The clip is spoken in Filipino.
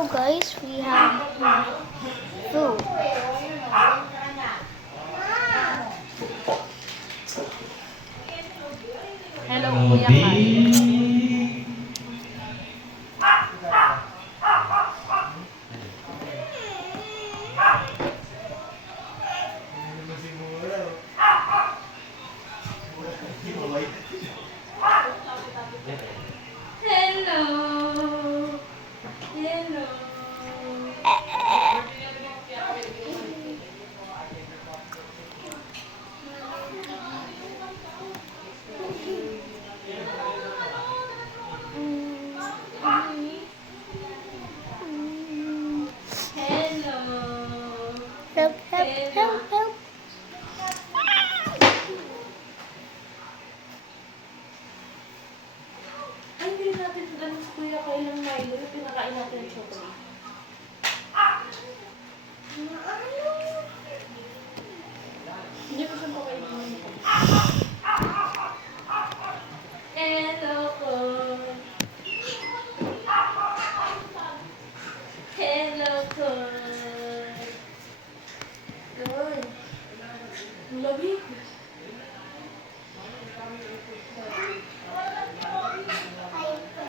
Hello guys, we have food. Hello, Kuya Kai. Hello. Hello. Hello. Help, help, help, help. Ay, hindi natin ganun si Kuya Kai ng Milo. Yung pinakain natin ng chocolate. Hindi ko siya pakainin. Hello po. Hello po. Good. Lamig.